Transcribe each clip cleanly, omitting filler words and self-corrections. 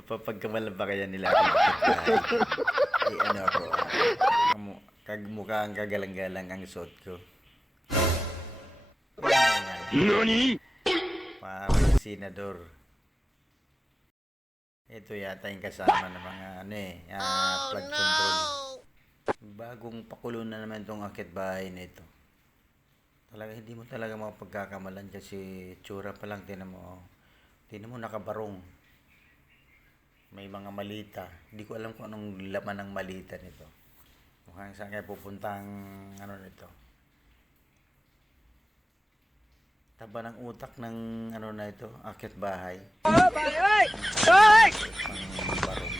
Mapapagkamalan ba kaya nila ako? Ano ako, kagmukhang kagalang-galang ang suot ko. NANI?! Parang senador. Ito yata yung kasama ng mga flood control. Bagong pakulo na naman itong akit bahay na ito. Talaga hindi mo talaga mapagkakamalan kasi tsura pa lang, tinan mo nakabarong. May mga malita. Hindi ko alam kung anong laman ng malita nito. Mukhang saan kaya pupuntang nito. Taba ng utak ng na ito, akit bahay. Pang barong.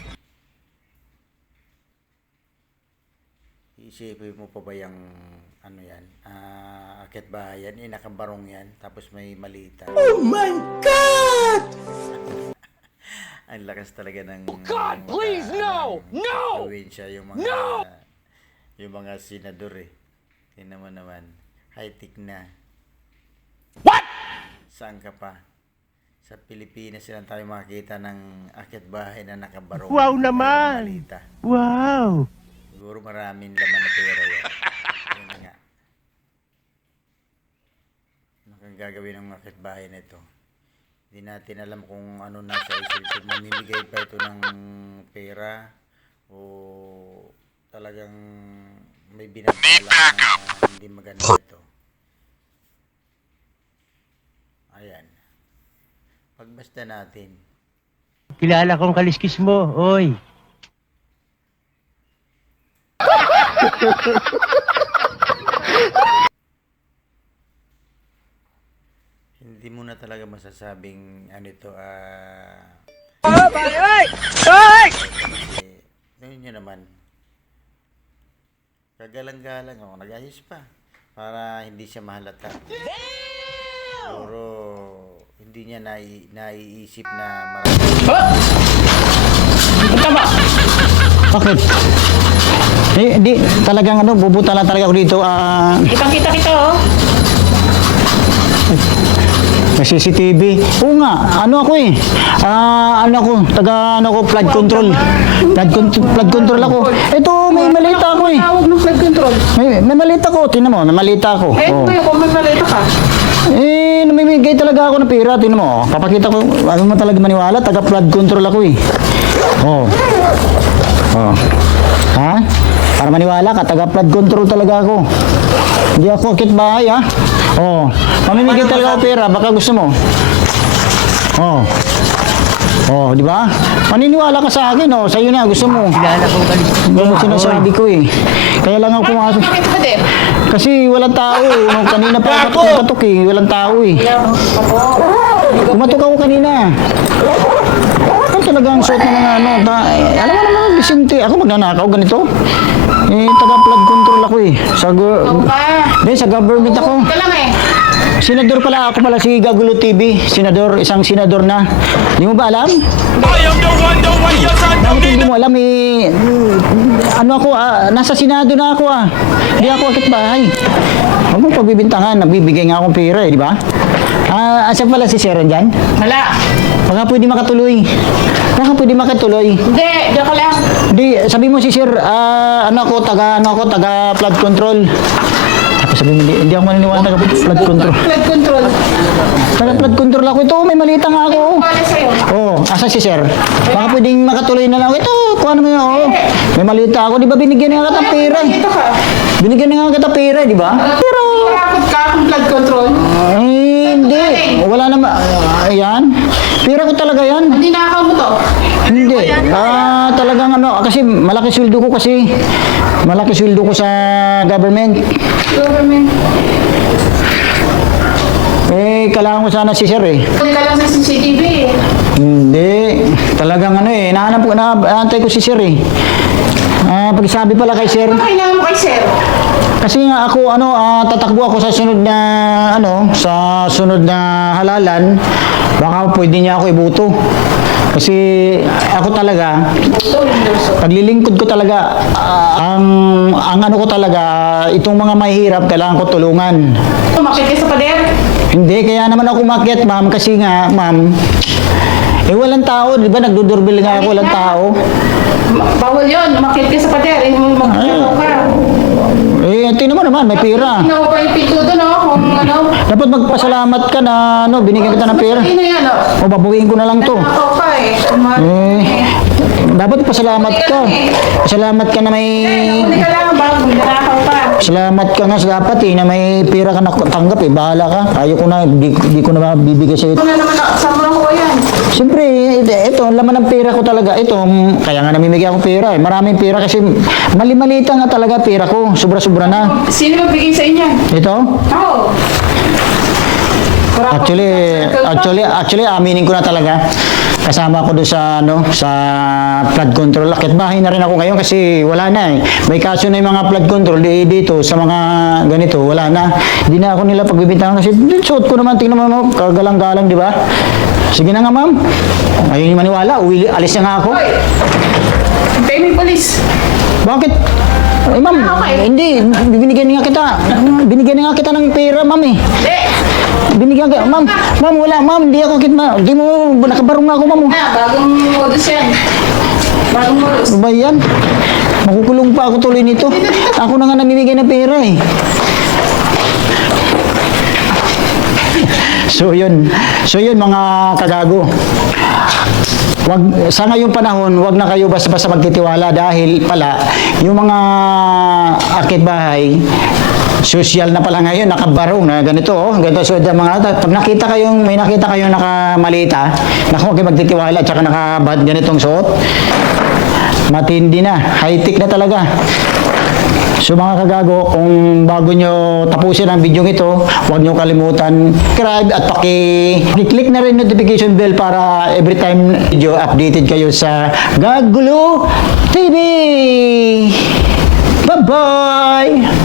Iisipin mo pa ba yung akit bahay yan, nakabarong yan, tapos may malita. Oh my God! Ang lakas talaga ng Oh God, please, no! No! gawin siya yung mga No! yung mga senador eh. Tingnan mo naman, high-tech na. What? Saan ka pa? Sa Pilipinas lang tayo makakita ng akit bahay na nakabarong. Wow naman! Malita. Wow! Siguro maraming laman na pera yan. Yun na nga. Ano kang gagawin ng akit bahay na ito? Hindi natin alam kung ano nasa isip. Kung mamimigay pa ito ng pera o talagang may binabalak na hindi maganda ito. Ayan. Pagbasta natin. Kilala kong kaliskis mo, oy. Hindi mo na talaga masasabing yun nyo naman. Kagalang-galang ako, nag-ayos pa para hindi siya mahalata. Siguro hindi niya naiisip na marami. Tama. Bakit? Di talagang bubuta lang talaga ako dito. Kitang-kita kita, oh. May CCTV. Oo nga, ako eh. Flood control. Flood control ako. Ito, may malita ako eh. Tawag ng flood control. May malita ko, tingnan mo, may malita ako. Ano ba yun kung may malita ka? Namimigay talaga ako ng pera, tingnan mo. Papakita ko, ano mo talaga maniwala, taga flood control ako eh. Oh. Ha? Para maniwala ka, taga flood control talaga ako. Hindi ako akit bahay ha. Mamimigay talaga ako pera, baka gusto mo. Di ba? Maniniwala ka sa akin, sa'yo na, gusto mo. Kilala kong kaliskis mo, Yung sinasabi ko eh. Kaya lang ako pumasok. Bakit ba din? Kasi walang tao. Kanina pa ako katok eh. Walang tao eh. Kumatok ako kanina. Ano talagang suot ng mga alam mo naman, disente. Ako magnanakaw ganito. Taga flood control ako eh. Sa government ako. Ka lang eh. Senador pala ako si Gagulo TV. Senador, isang senador na. Hindi mo ba alam? I am the one, yes, I Bakit hindi mo alam nasa Senado na ako Hindi ako akit bahay. Huwag mong pagbibintangan, nagbibigay nga akong pera di ba? Asan pala si Sir dyan? Wala. Baka pwede makatuloy. Hindi, diyan ka lang. Hindi, sabi mo si Sir, taga flood control. Tapos sabi mo, hindi ako maniniwala taga flood control. Flood control. Taga flood control ako. Ito, may malita nga ako. Wala sa'yo. Asan si Sir? Baka pwedeng makatuloy na lang. Ito, kung ano mo yun, may malita ako. Di ba binigyan nga kita pera? Dito ka. Binigyan nga kita pera, di ba? Pero, Takot ka kung flood control. hindi. Wala naman. Ayan. Pera ko talaga yan. Hindi nakakaw mo to. Hindi. Talagang kasi malaki sweldo ko sa government. Government. Kailangan ko sana si Sir eh. Hindi ka lang sa CCTV eh. Hindi. Talagang naantay ko si Sir eh. Pagsabi pala kay Sir. Ano kailangan mo kay sir? Kasi nga ako tatakbo ako sa sunod na halalan. Baka pwede niya ako ibuto. Kasi ako talaga, paglilingkod ko talaga, ang ano ko talaga, itong mga mahirap, kailangan ko tulungan. Umakit ka sa pader? Hindi, kaya naman ako umakyat, ma'am, kasi nga, ma'am, walang tao, di ba? Nagdudurbil nga ako, walang tao. Bawal yun. Umakit ka sa pader. Magkakaw ka. Tingnan mo naman, may pera. Tingnan mo pa yung pinto doon, no? Kung ano. Dapat magpasalamat ka na, binigyan kita ng pera. Sino yan, no? O, babawiin ko na lang to. Nakaw ka eh. Dapat pasalamat ka. Pasalamat ka na may... Huli ka lang, bago nakaw ka. Salamat ka nga sa dapat na may pera ka natanggap Bahala ka. Ayaw ko na, di ko na mabibigay sa ito. Ano naman, saan mo lang ko yan? Siyempre, ito, laman ng pera ko talaga. Ito, kaya nga namimigay ako pera Maraming pera kasi mali-malita nga talaga pera ko. Sobra-sobra na. Sino magbigay sa inyo? Ito, Oo. actually, aminin ko na talaga. Kasama ko doon sa, sa flood control. Akit bahay na rin ako ngayon kasi wala na eh. May kaso na yung mga flood control dito sa mga ganito, wala na. Hindi na ako nila pagbibintangan kasi suot ko naman, tingnan mo, kagalang-galang, di ba? Sige na nga, ma'am. Ayaw niyo maniwala, alis na nga ako. Hoy! Hintay mo yung polis. Bakit? Eh, ma'am, hindi. Binigyan nga kita ng pera, ma'am eh. Hindi! Binigyan ka, ma'am, wala, ma'am, hindi ako hindi mo, nakabarong nga ako, ma'am. Bagong modus yan. Bagong modus. Ano ba yan? Makukulong pa ako tuloy nito. Ako na nga namimigay ng pera eh. So yun mga kagago. Sa ngayong panahon, wag na kayo basta-basta magtitiwala dahil pala yung mga akit bahay social na pala ngayon, nakabarong na ganito ganito. So mga pag may nakita kayong nakamalita, naku, huwag magtitiwala at saka nakabad ganitong suot. Matindi na, high-tech na talaga. So mga kagago, kung bago nyo tapusin ang video ito, huwag nyo kalimutan subscribe at paki-click na rin notification bell para every time video updated kayo sa Gagulo TV. Bye-bye!